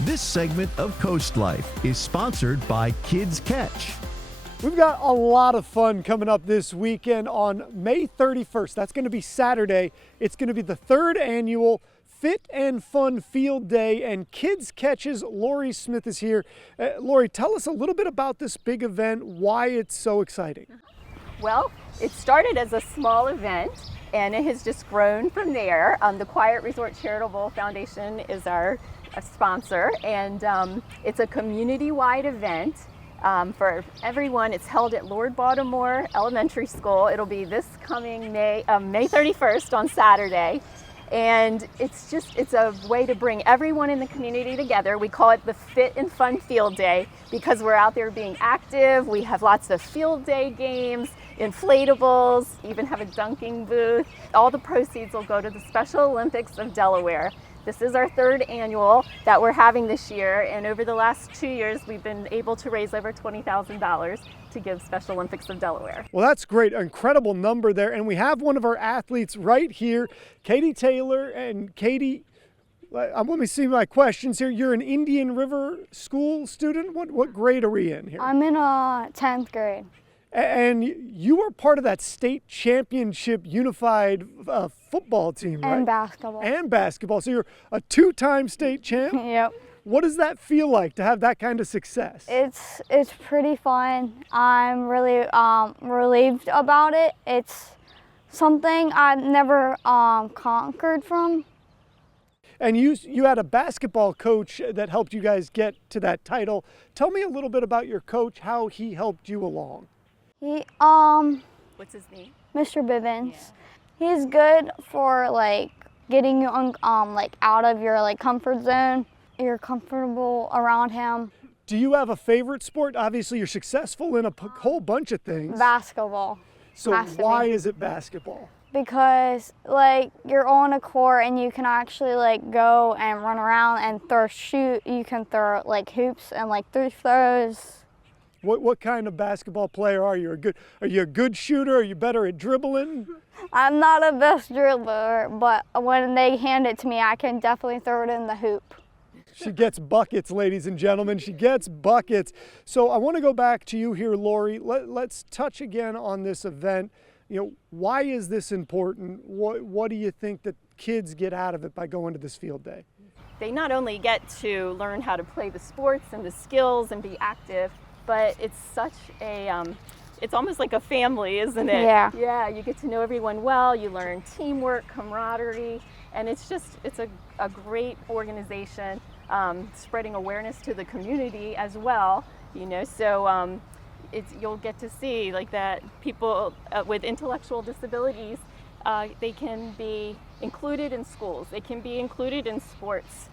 This segment of CoastLife is sponsored by Kids Ketch. We've got a lot of fun coming up this weekend on May 31st. That's going to be Saturday. It's going to be the third annual Fit and Fun Field Day, and Kids Ketch's Lori Smyth is here. Lori, tell us a little bit about this big event, why it's so exciting. Well, it started as a small event and it has just grown from there. The Quiet Resort Charitable Foundation is our sponsor, and it's a community-wide event for everyone. It's held at Lord Baltimore Elementary School. It'll be this coming May 31st on Saturday. And it's a way to bring everyone in the community together. We call it the Fit and Fun Field Day because we're out there being active. We have lots of field day games, inflatables, even have a dunking booth. All the proceeds will go to the Special Olympics of Delaware. This is our third annual that we're having this year, and over the last 2 years we've been able to raise over $20,000 to give Special Olympics of Delaware. Well, that's great, incredible number there, and we have one of our athletes right here, Katie Taylor. And Katie, let me see my questions here. You're an Indian River School student. What grade are we in here? I'm in 10th grade. And you are part of that state championship unified football team, right? And basketball. And basketball. So you're a two-time state champ? Yep. What does that feel like to have that kind of success? It's pretty fun. I'm really relieved about it. It's something I've never conquered from. And you had a basketball coach that helped you guys get to that title. Tell me a little bit about your coach, how he helped you along. What's his name? Mr. Bivens. Yeah. He's good for like getting you like out of your like comfort zone. You're comfortable around him. Do you have a favorite sport? Obviously, you're successful in a whole bunch of things. Basketball. So why is it basketball? Because like you're on a court and you can actually like go and run around and shoot. You can throw like hoops and like free throws. What kind of basketball player are you? Are you a good shooter? Are you better at dribbling? I'm not a best dribbler, but when they hand it to me, I can definitely throw it in the hoop. She gets buckets, ladies and gentlemen. She gets buckets. So I want to go back to you here, Lori. Let's touch again on this event. You know, why is this important? What do you think that kids get out of it by going to this field day? They not only get to learn how to play the sports and the skills and be active, but it's such a, it's almost like a family, isn't it? Yeah. Yeah, you get to know everyone well, you learn teamwork, camaraderie, and it's a great organization, spreading awareness to the community as well, you know, so you'll get to see like that people with intellectual disabilities, they can be included in schools, they can be included in sports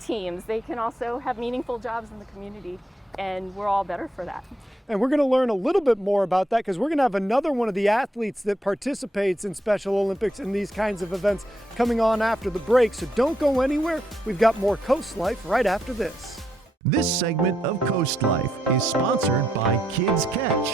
teams, they can also have meaningful jobs in the community. And we're all better for that. And we're going to learn a little bit more about that because we're going to have another one of the athletes that participates in Special Olympics and these kinds of events coming on after the break. So don't go anywhere. We've got more CoastLife right after this. This segment of CoastLife is sponsored by Kids Ketch.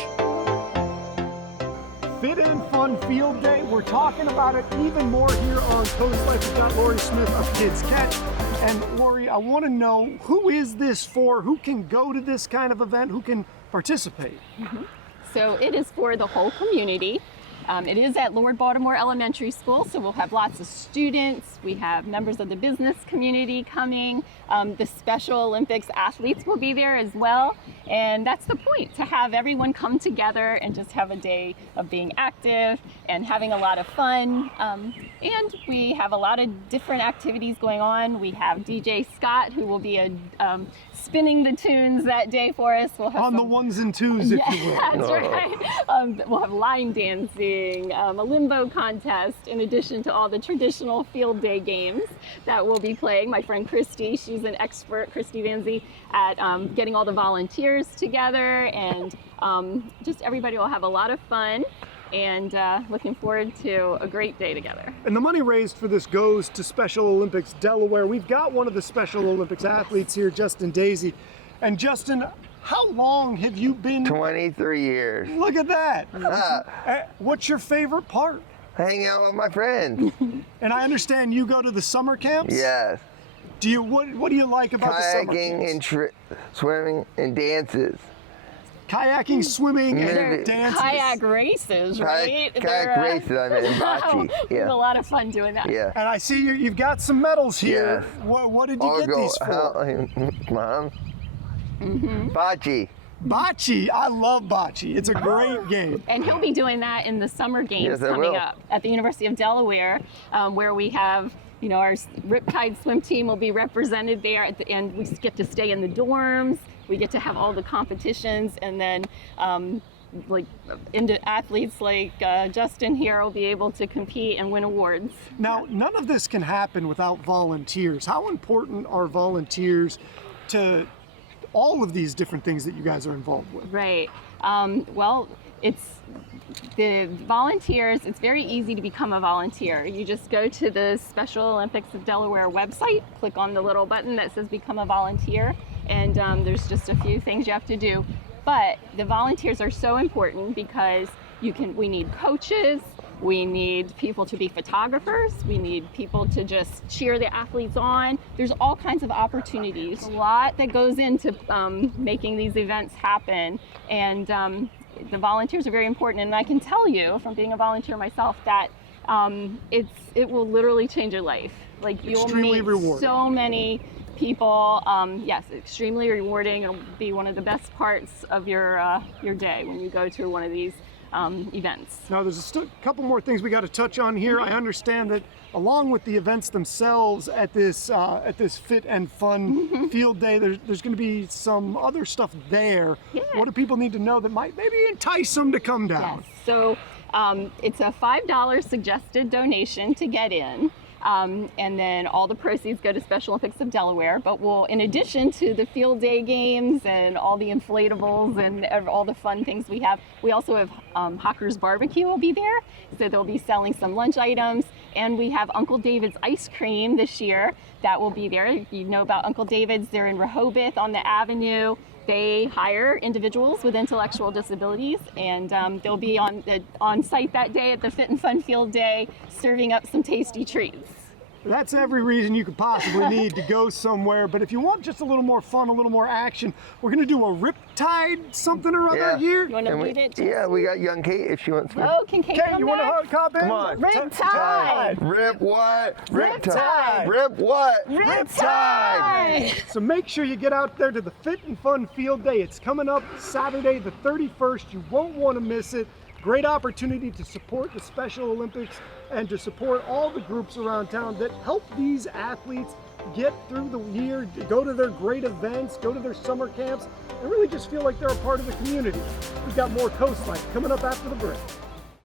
Fit and Fun Field Day. We're talking about it even more here on CoastLife. We've got Lori Smyth of Kids Ketch. And Lori, I want to know, who is this for? Who can go to this kind of event? Who can participate? Mm-hmm. So it is for the whole community. It is at Lord Baltimore Elementary School, so we'll have lots of students. We have members of the business community coming. The Special Olympics athletes will be there as well. And that's the point, to have everyone come together and just have a day of being active and having a lot of fun. And we have a lot of different activities going on. We have DJ Scott, who will be spinning the tunes that day for us. We'll have the ones and twos, if you will. That's right. We'll have line dancing, a limbo contest, in addition to all the traditional field day games that we'll be playing. My friend Christy, she's an expert, Christy Vanzi, at getting all the volunteers together, and just everybody will have a lot of fun. And looking forward to a great day together. And the money raised for this goes to Special Olympics Delaware. We've got one of the Special Olympics athletes here, Justin Daisy. And Justin, how long have you been? 23 years. Look at that. What's your favorite part? Hanging out with my friends. And I understand you go to the summer camps? Yes. What do you like about the summer Kayaking camps? and swimming and dances. Kayaking, swimming, They're and dances. Kayak races, right? Kayak races, I mean, bocce. We have a Yeah. lot of fun doing that. Yeah. And I see you've got some medals here. Yes. What did you get these for? Mom? Bocce. Bocce. I love bocce. It's a great game. And he'll be doing that in the summer games Yes, I coming will. up at the University of Delaware, where we have, our Riptide swim team will be represented there at the end. We get to stay in the dorms. We get to have all the competitions, and then athletes like Justin here will be able to compete and win awards. Now, none of this can happen without volunteers. How important are volunteers to all of these different things that you guys are involved with? Right. Well, it's the volunteers. It's very easy to become a volunteer. You just go to the Special Olympics of Delaware website, click on the little button that says Become a Volunteer, and there's just a few things you have to do. But the volunteers are so important because we need coaches, we need people to be photographers, we need people to just cheer the athletes on. There's all kinds of opportunities. A lot that goes into making these events happen, and the volunteers are very important. And I can tell you from being a volunteer myself that it will literally change your life. Like, you'll Extremely meet rewarding. so many people. Yes, extremely rewarding. It'll be one of the best parts of your day when you go to one of these events. Now, there's a couple more things we got to touch on here. I understand that along with the events themselves at this Fit and Fun Field Day, there's going to be some other stuff there. Yeah. What do people need to know that might maybe entice them to come down? Yes. So it's a $5 suggested donation to get in. And then all the proceeds go to Special Olympics of Delaware. But in addition to the field day games and all the inflatables and all the fun things we have, we also have Hawker's Barbecue will be there. So they'll be selling some lunch items. And we have Uncle David's ice cream this year that will be there. You know about Uncle David's. They're in Rehoboth on the Avenue. They hire individuals with intellectual disabilities, and they'll be on site that day at the Fit and Fun Field Day, serving up some tasty treats. That's every reason you could possibly need to go somewhere. But if you want just a little more fun, a little more action, we're going to do a Riptide something or other here. You want to read it? Yeah, we got young Kate if she wants to. Oh, can Kate Okay, come you want back? to hop in? Come on. Riptide! Rip what? Riptide! Rip what? Riptide! So make sure you get out there to the Fit and Fun Field Day. It's coming up Saturday the 31st. You won't want to miss it. Great opportunity to support the Special Olympics and to support all the groups around town that help these athletes get through the year, go to their great events, go to their summer camps, and really just feel like they're a part of the community. We've got more CoastLife coming up after the break.